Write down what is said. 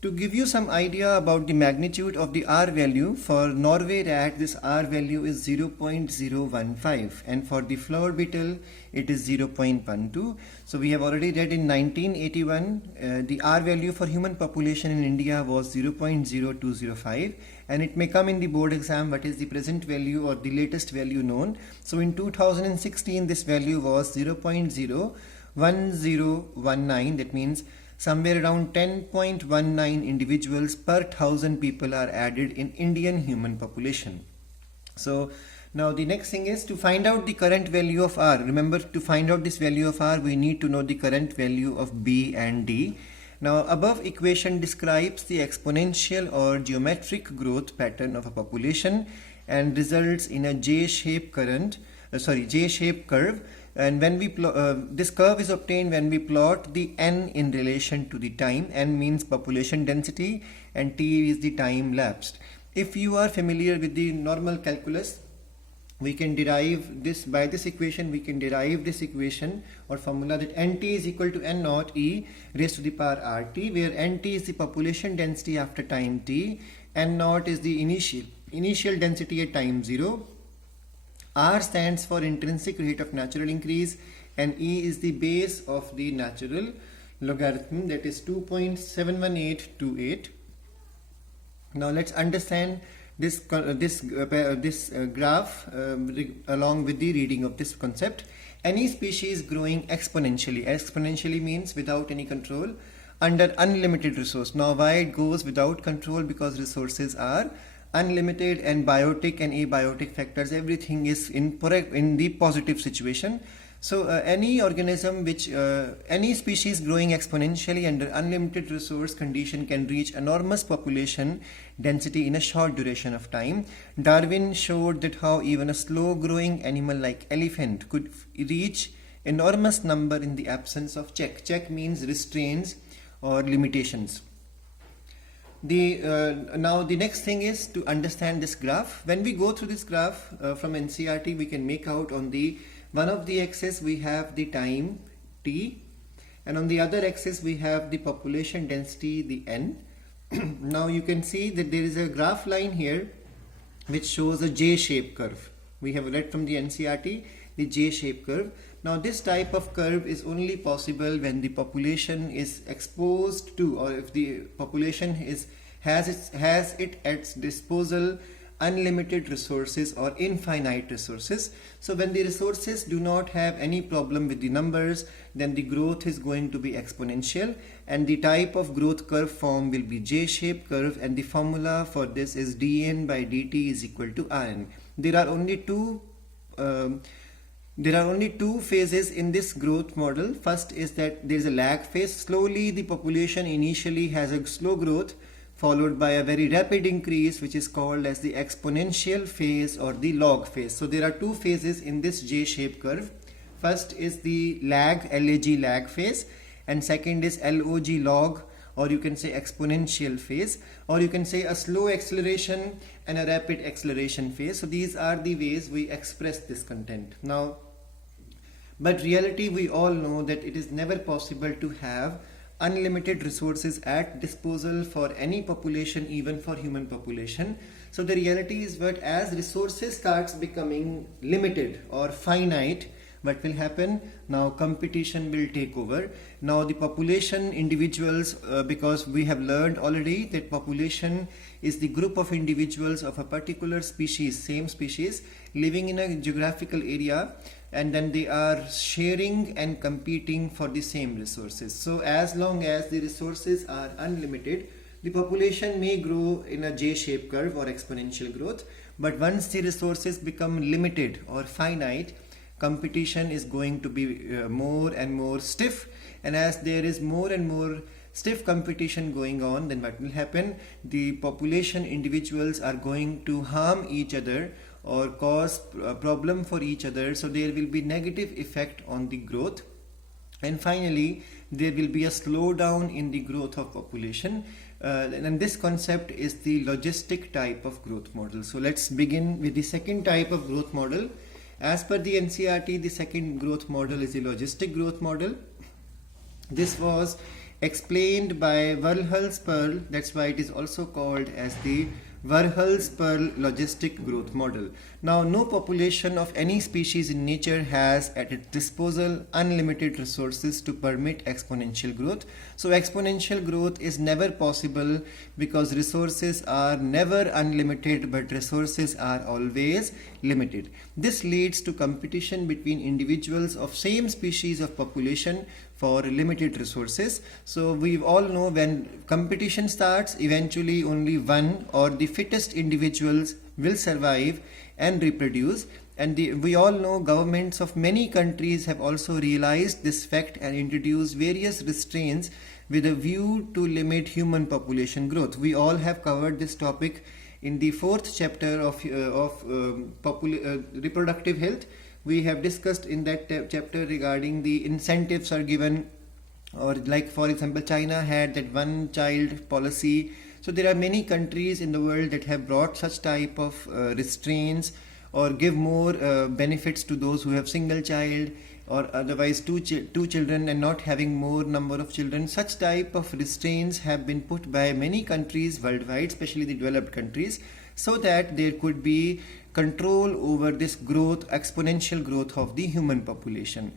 To give you some idea about the magnitude of the R value, for Norway rat this R value is 0.015 and for the flower beetle it is 0.12. So we have already read in 1981 the R value for human population in India was 0.0205, and it may come in the board exam what is the present value or the latest value known. So in 2016 this value was 0.01019, that means somewhere around 10.19 individuals per 1000 people are added in Indian human population. So now the next thing is to find out the current value of R. Remember, to find out this value of R we need to know the current value of B and D. Now above equation describes the exponential or geometric growth pattern of a population and results in a J-shaped curve. And when we this curve is obtained when we plot the n in relation to the time. N means population density and t is the time lapsed. If you are familiar with the normal calculus, we can derive this by this equation. We can derive this equation or formula that nt is equal to n naught e raised to the power rt, where nt is the population density after time t, n naught is the initial density at time 0. R stands for intrinsic rate of natural increase and E is the base of the natural logarithm, that is 2.71828. Now let's understand this graph along with the reading of this concept. Any species growing exponentially. Exponentially means without any control under unlimited resource. Now why it goes without control? Because resources are unlimited and biotic and abiotic factors, everything is in the positive situation. So any organism any species growing exponentially under unlimited resource condition can reach enormous population density in a short duration of time. Darwin showed that how even a slow growing animal like elephant could reach enormous number in the absence of check. Check means restraints or limitations. Now the next thing is to understand this graph. When we go through this graph from NCERT, we can make out on the one of the axis we have the time t, and on the other axis we have the population density, the n. Now you can see that there is a graph line here which shows a J-shaped curve. We have read from the NCERT the J-shaped curve. Now this type of curve is only possible when the population is exposed to, or if the population has at its disposal unlimited resources or infinite resources. So when the resources do not have any problem with the numbers, then the growth is going to be exponential and the type of growth curve form will be J-shaped curve, and the formula for this is dN by dt is equal to Rn. There are only two phases in this growth model. First is that there is a lag phase. Slowly the population initially has a slow growth followed by a very rapid increase, which is called as the exponential phase or the log phase. So there are two phases in this J-shaped curve. First is the lag phase, and second is log, or you can say exponential phase, or you can say a slow acceleration and a rapid acceleration phase. So these are the ways we express this content. Now, but reality, we all know that it is never possible to have unlimited resources at disposal for any population, even for human population. So the reality is that as resources starts becoming limited or finite, what will happen? Now competition will take over. Now the population individuals, because we have learned already that population is the group of individuals of a particular species, same species, living in a geographical area, and then they are sharing and competing for the same resources. So as long as the resources are unlimited, the population may grow in a J-shaped curve or exponential growth, but once the resources become limited or finite, competition is going to be more and more stiff, and as there is more and more stiff competition going on, then what will happen? The population individuals are going to harm each other or cause a problem for each other. So there will be negative effect on the growth, and finally there will be a slowdown in the growth of population, and this concept is the logistic type of growth model. So let's begin with the second type of growth model. As per the NCERT, the second growth model is the logistic growth model. This was explained by Verhulst's pearl. That's why it is also called as the Verhulst's pearl logistic growth model. Now, no population of any species in nature has at its disposal unlimited resources to permit exponential growth. So exponential growth is never possible because resources are never unlimited, but resources are always limited. This leads to competition between individuals of same species of population for limited resources. So we all know when competition starts, eventually only one or the fittest individuals will survive and reproduce. And we all know governments of many countries have also realized this fact and introduced various restraints with a view to limit human population growth. We all have covered this topic in the 4th chapter of reproductive health. We have discussed in that chapter regarding the incentives are given, or like for example China had that one child policy. So there are many countries in the world that have brought such type of restraints or give more benefits to those who have single child, or otherwise two children and not having more number of children. Such type of restraints have been put by many countries worldwide, especially the developed countries, so that there could be control over this growth, exponential growth of the human population.